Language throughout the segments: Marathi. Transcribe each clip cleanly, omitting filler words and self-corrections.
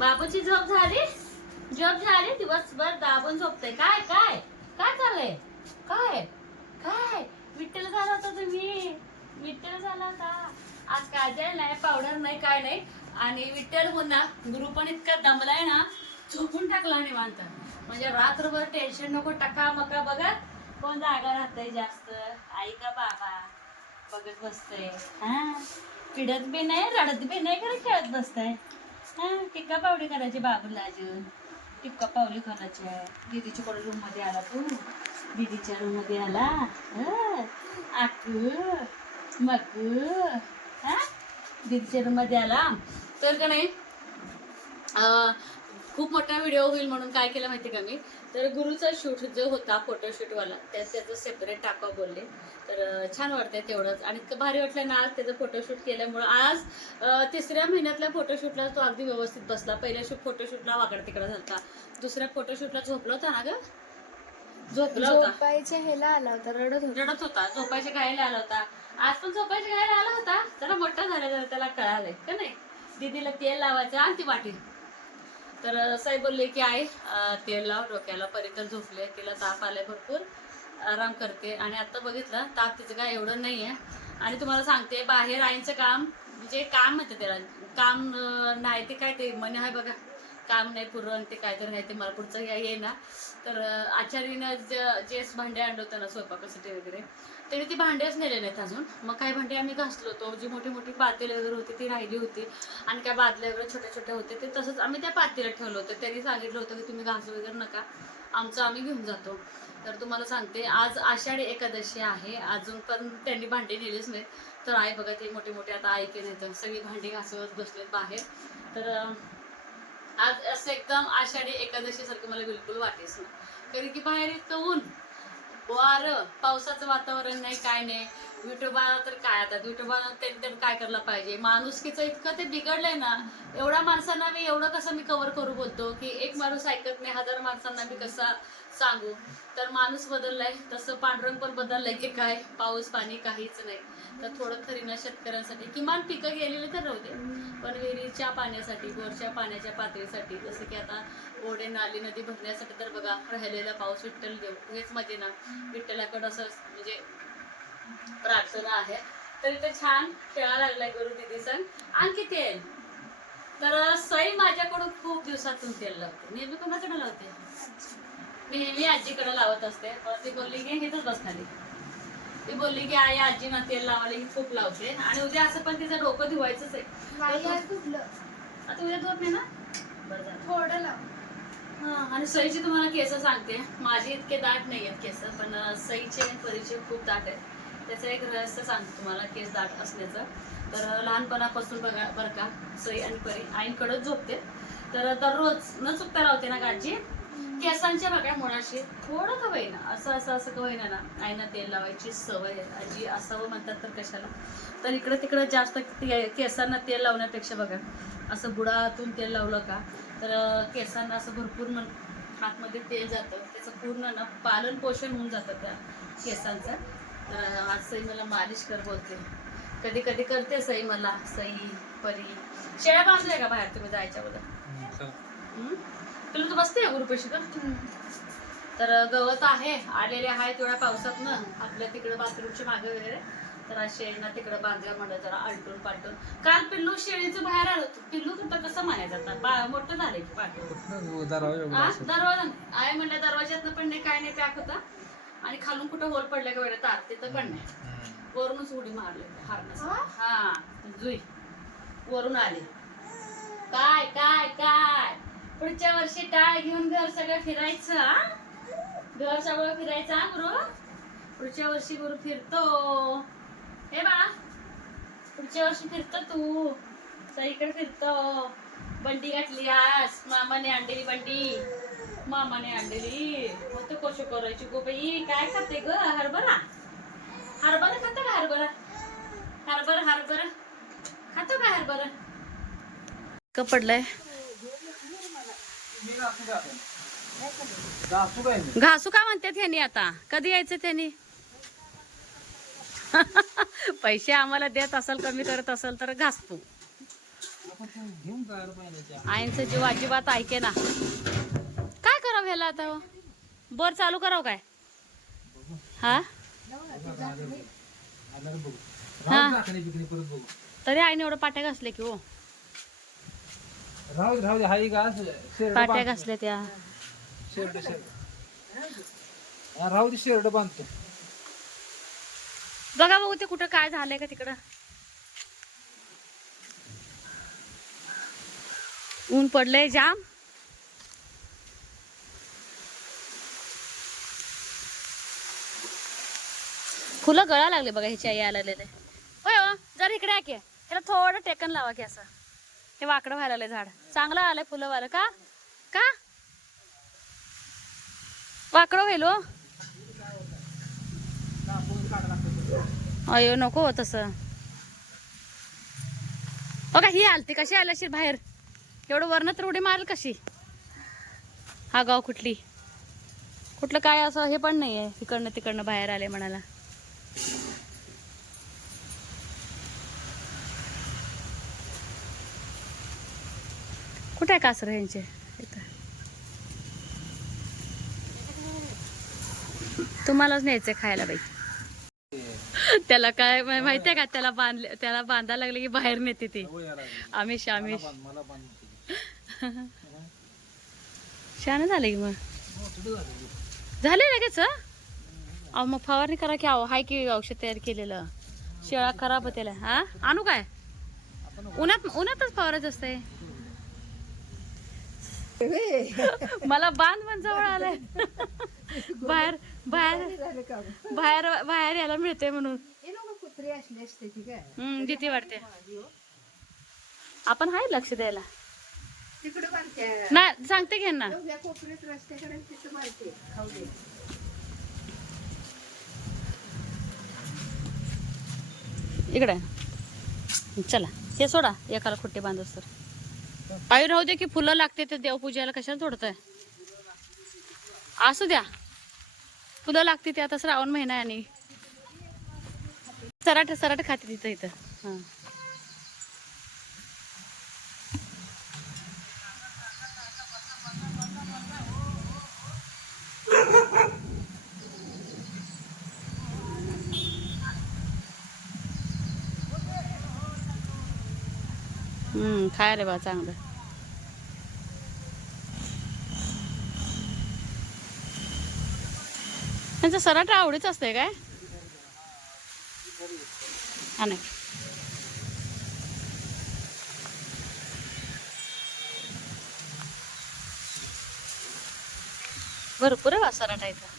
बाबूची झोप झाली? झोप झाली? दिवसभर दाबून झोपते. काय काय काय चाललंय? काय काय विठ्ठल झाला होता तुम्ही? विठ्ठल झाला होता. आज काजल नाही, पावडर नाही, काय नाही. आणि विठ्ठल पुन्हा गुरु पण इतका दमलाय ना, झोपून टाकला निवांत. म्हणजे रात्रभर टेन्शन नको, टका मका बघत कोण जागा राहतंय जास्त, आई का बाबा बघत बसतंय. हा, पिडत बी नाही, रडत बी नाही, खरं खेळत बसतंय. हा, टिक्का पावडी करायची बाबूला अजून. टिक्का पावली करायची आहे. दीदीच्या रूम मध्ये आला तू, दीदीच्या रूम मध्ये आला. आकू मकू हा, दीदीच्या रूम मध्ये आला. तर का नाही खूप मोठा व्हिडिओ होईल म्हणून काय केलं माहिती का मी, तर गुरुचा शूट जो होता फोटोशूटवाला त्याचं सेपरेट टाका बोलले. तर छान वाटतंय तेवढंच. आणि इतकं भारी वाटलं ना आज त्याचं फोटोशूट केल्यामुळं. आज 3ऱ्या महिन्यातल्या फोटोशूटला तो अगदी व्यवस्थित बसला. पहिल्या फोटोशूटला वाकड तिकडं झालता, दुसऱ्या फोटोशूटला झोपला होता ना ग, झोपला होता, झोपायच्या ह्याला आला होता, रडत होता, झोपायच्या घायला आला होता. आज पण झोपायच्या घायला आला होता. जरा मोठा झाला, जरा त्याला कळालंय का नाही, दीदीला तेल लावायचं आणि ती वाटी. तर साई बोलले की आई तेल लाव डोक्याला. परी तर झोपले, तिला ताप आलाय भरपूर, आराम करते. आणि आता बघितलं ताप तिचं काय एवढं नाही आहे. आणि तुम्हाला सांगते बाहेर आईचं काम म्हणजे काम म्हणते त्याला, काम नाही ते काय ते म्हणे आहे बघा, काम नाही पुरण ते काहीतरी आहे ते, मला पुढचं ये ना. तर आचार्यनं जे भांडे आणलं होतं ना स्वयंपाकासाठी वगैरे, त्याने ती भांडेच नेले नाहीत अजून. मग काही भांडे आम्ही घासलो होतो, जी मोठी मोठी पातेले वगैरे होती ती राहिली होती, आणि काय बादल्या वगैरे छोटे छोटे होते ते तसंच आम्ही त्या पातेल्यात ठेवलं होतं. त्यांनी सांगितलं होतं की तुम्ही घासू वगैरे नका, आमचं आम्ही घेऊन जातो. तर तुम्हाला सांगते आज आषाढी एकादशी आहे, अजून पण त्यांनी भांडे नेलेच नाहीत. तर आई बघा ते मोठे मोठे आता ऐके नाही, सगळी भांडी घासवत बसलेत बाहेर. तर आज असं एकदम आषाढी एकादशी सारखं मला बिलकुल वाटेच नाही, कारण की बाहेर इतकं ऊन वारं, पावसाचं वातावरण नाही, काय नाही. विठोबा तर काय, आता विठोबा त्यांनी काय करायला पाहिजे. माणुसकीचं इतकं ते बिघडलंय ना, एवढ्या माणसांना मी एवढं कसं मी कव्हर करू बोलतो की एक माणूस ऐकत नाही, 1000 माणसांना मी कसा सांगू. तर माणूस बदललाय, तसं पांडुरंग पण बदललाय की काय, पाऊस पाणी काहीच नाही. तर थोडं तरी ना शेतकऱ्यांसाठी किमान पिकं गेलेली तर राहू दे, पण विहिरीच्या पाण्यासाठी, बोरच्या पाण्याच्या पातळीसाठी, जसं की आता ओढे नाली नदी भरण्यासाठी, तर बघा राहिलेला पाऊस विठ्ठल देव हेच मध्ये ना विठ्ठलाकडं असं म्हणजे प्रार्थना आहे. तर इथे छान खेळा लागलाय गुरु दिदी सण. आणखी तेल तर सई माझ्याकडून खूप दिवसातून तेल लावते, नेहमी कोणाकडे लावते, नेहमी आजीकडे लावत असते. पण ती बोलली की इथंच बस खाली, ती बोलली की आई आजी ना तेल लावायला ही खूप लावते. आणि उद्या असं पण तिचं डोकं धुवायचंच आहे. आता उद्या धुवत नाही ना, बरं झालं थोडं लाव. हा, आणि सईची तुम्हाला केस सांगते, माझी इतके दाट नाही आहेत केस, पण सईचे आणि परीचे खूप दाट आहेत. त्याचं एक रहस्य सांगते तुम्हाला केस दाट असण्याचं. तर लहानपणापासून बघा बरं का, सई आणि परी आईंकडंच झोपते. तर दररोज न चुकता लावते ना आजी केसांच्या बघा मुळाशी थोडं का होईना, असं का होईना ना, आईना तेल लावायची सवय आहे. आजी असावं म्हणतात तर कशाला. तर इकडं तिकडं जास्त केसांना तेल लावण्यापेक्षा बघा असं बुडातून तेल लावलं का, तर केसांना असं भरपूर हातमध्ये तेल जातं, त्याचं पूर्ण ना पालन पोषण होऊन जातं त्या केसांचं. तर आज सई मला मालिश कर बोलते, कधी कधी करते सई मला. सई परी शेळ्या बांधल्या का बाहेर तुम्ही जायच्या बघा, तुला तू बसते गुरुपेशी का. तर गवत आहे आलेले आहे तेवढ्या पावसातनं आपल्या तिकडं बाथरूमच्या मागे वगैरे. तर आज शेळीना तिकडं बांधल्या म्हणलं जरा आलटून पालटून. काल पिल्लू शेळीचं बाहेर आलं होतं, पिल्लू कुठं कसं म्हणायचं आता, मोठं झालंय की पाठवून दरवाजा आहे म्हणलं, दरवाज्यातनं पण नाही काय नाही पॅक होता. आणि खालून कुठं होल पडलं का वेळ तार तिथं पण नाही, वरूनच उडी मारले हारण्यास. हा जुई वरून आले. काय काय काय पुढच्या वर्षी टाळ घेऊन घर सगळं फिरायचं, घर सगळं फिरायचं हा गुरु. पुढच्या वर्षी गुरु फिरतो, हे बाळा पुढच्या वर्षी फिरतो तू, सईकडे फिरतो. बंडी घातली आज, मामाने आणलेली बंडी, मामाने आणलेली. मग तू कशी करायची गो बाई, काय खाते ग, हरभरा, हरभरा खातो का, हरभरा हरभरा हरभरा खातो का, हरभरा पडलाय. घासू का म्हणते त्यांनी, आता कधी यायचं त्यांनी. पैसे आम्हाला देत असेल, कमी करत असेल तर घासतो. आईंचं जीव अजिबात ऐके ना. काय करावं ह्याला आता? बोर चालू करावं काय? हा हा तरी आईने एवढं पाट्या घासले की हो. पाट्या घासल्या त्या. राहू दे शेरड बांधतो. बघा बघू ते कुठं काय झालंय का तिकडं. ऊन पडलंय जाम. फुलं गळा लागले बघा ह्याची आई यायला लागलेले. होय हो जरा इकडे आहे की ह्याला थोडं टेकन लावा की असं. हे वाकडं व्हायला लागलंय झाड. चांगलं आलंय फुलं वालं का का वाकडं होईल हो. अयो नको हो तसं. बघा ही आलती कशी आली अशी बाहेर. एवढं वरनं तर उडी मारेल कशी. हा गाव कुठली कुठलं काय असं हे पण नाहीये. इकडनं तिकडनं बाहेर आले म्हणाला. कुठे आहे कासर यांचे. तुम्हालाच न्यायचंय खायला बाई. त्याला काय माहितीये का त्याला बांधायला लागले की बाहेर नेते ती. आमिष आमिष शान झाले की मग झाले लगेच. अहो मग फवारणी करा की. अहो हाय की औषध तयार केलेलं. शेळा खराब होते. हा आणू काय? उन्हातच फवारायचं असतंय. मला बांध पण जवळ आलाय. बाहेर बाहेर बाहेर बाहेर यायला मिळते म्हणून. भीती वाटते. आपण हाय लक्ष द्यायला. नाही सांगते घे ना. इकडे चला हे सोडा. एकाला खुट्टे बांधस तर आई राहू दे की. फुलं लागते ते देवपूजाला कशाला तोडताय. असू द्या फुलं लागते ते. आता श्रावण महिना आहे आणि सराट सराट खाते तिथं इथं. हा खाय रे बा चांगलं. त्यांचं सराट आवडीच असतंय काय. हा नाही भरपूर आहे सराट आहे इथं.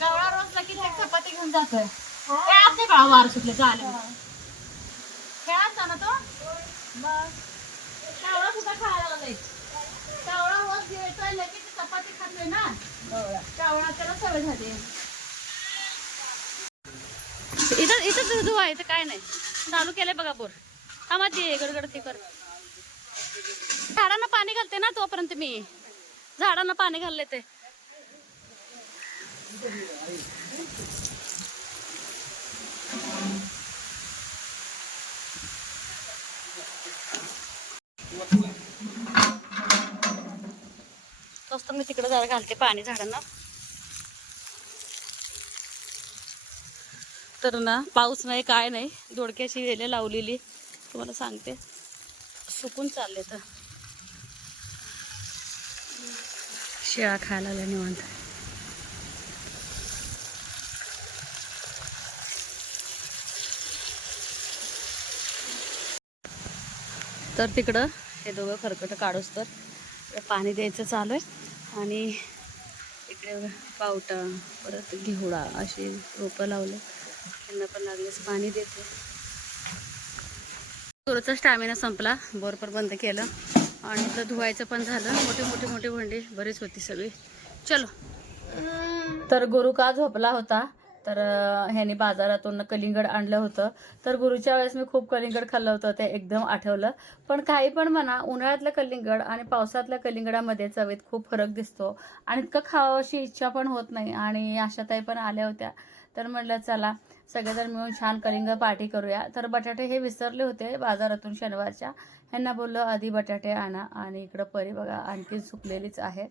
कावळा रोजला की चपाती घेऊन जातोय. कावळा वार सुटले चालेल. खेळायचा ना तो. मग कावळा सुद्धा खायला लागलाय. कावळा रोज गिळतोय लगेच चपाती खातोय ना. कावळा त्याला सवय झाली. इथं इथं धुवा. इथं काय नाही. चालू केलंय बघा बोर. थांबा ते गडगड ते कर. झाडांना पाणी घालते ना तोपर्यंत मी. झाडांना पाणी घालले ते. तोच तर मी तिकडे जरा घालते पाणी झाडांना. तर ना पाऊस नाही काय नाही. दोडक्याची वेले लावलेली तुम्हाला सांगते. सुकून चालले तर शेळा खायला लागल्या निवांत. तर तिकडं हे दोघं खरकट काढूस तर पाणी द्यायचं चालू आहे. आणि इकडे पावटा परत घेवडा अशी रोपं लावले. त्यांना पण लागलेच पाणी देते. गुरुचा स्टॅमिना संपला, बोर पण बंद केलं आणि इथं धुवायचं पण झालं. मोठी भांडी बरीच होती सगळी. चलो. तर गुरु का झोपला होता, तर ह्याने बाजारातून कलिंगड आणलं होतं. तर गुरुच्या वेळेस मी खूप कलिंगड खाल्लं होतं, ते एकदम आठवलं. पण काही पण म्हणा, उन्हाळ्यातलं कलिंगड आणि पावसातल्या कलिंगडामध्ये चवीत खूप फरक दिसतो आणि इतकं खावाशी इच्छा पण होत नाही. आणि आशाताई पण आल्या होत्या, तर म्हटलं चला सगळेजण मिळून छान कलिंगड पार्टी करूया. तर बटाटे हे विसरले होते बाजारातून शनिवारच्या. ह्यांना बोललं आधी बटाटे आणा. आणि इकडं परी बघा आणखी सुकलेलीच आहे,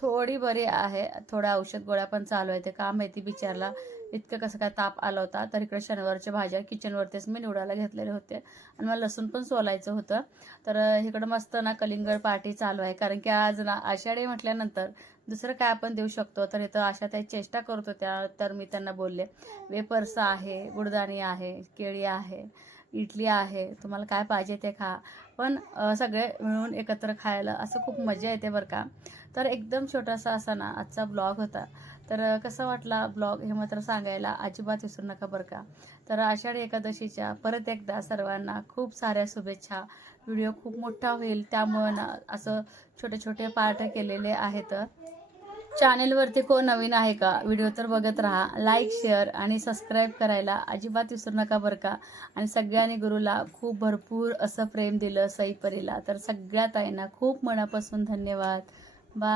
थोडी बरी आहे. थोड्या औषध गोळ्या पण चालू आहे. ते का माहिती बिचारला इतकं कसं काय ताप आला होता. तर इकडे शनिवारच्या भाज्या किचनवरतीच मी निवडायला घेतलेले होते आणि मला लसूण पण सोलायचं होतं. तर इकडं मस्त ना कलिंगड पार्टी चालू आहे, कारण की आज ना आषाढी म्हटल्यानंतर दुसरं काय आपण देऊ शकतो. तर इथं आशाताई चेष्टा करत होत्या, तर मी त्यांना बोलले वेपर्स आहे, गुडदाणी आहे, केळी आहे, इडली आहे, तुम्हाला काय पाहिजे ते खा, पण सगळे मिळून एकत्र खायला असं खूप मजा येते बरं का. तर एकदम छोटासा असा ना आजचा ब्लॉग होता. तर कसा वाटला ब्लॉग हे मात्र सांगायला अजिबात विसरू नका बरं का. तर आषाढी एकादशीच्या परत एकदा सर्वांना खूप साऱ्या शुभेच्छा. व्हिडिओ खूप मोठा होईल, त्यामुळं ना असं छोटे छोटे पार्ट केलेले आहेत. चॅनेलवरती कोण नवीन आहे का, व्हिडिओ तर बघत राहा. लाईक, शेअर आणि सबस्क्राईब करायला अजिबात विसरू नका बरं का. आणि सगळ्यांनी गुरुला खूप भरपूर असं प्रेम दिलं सईपरीला. तर सगळ्या ताईंना खूप मनापासून धन्यवाद. बाय.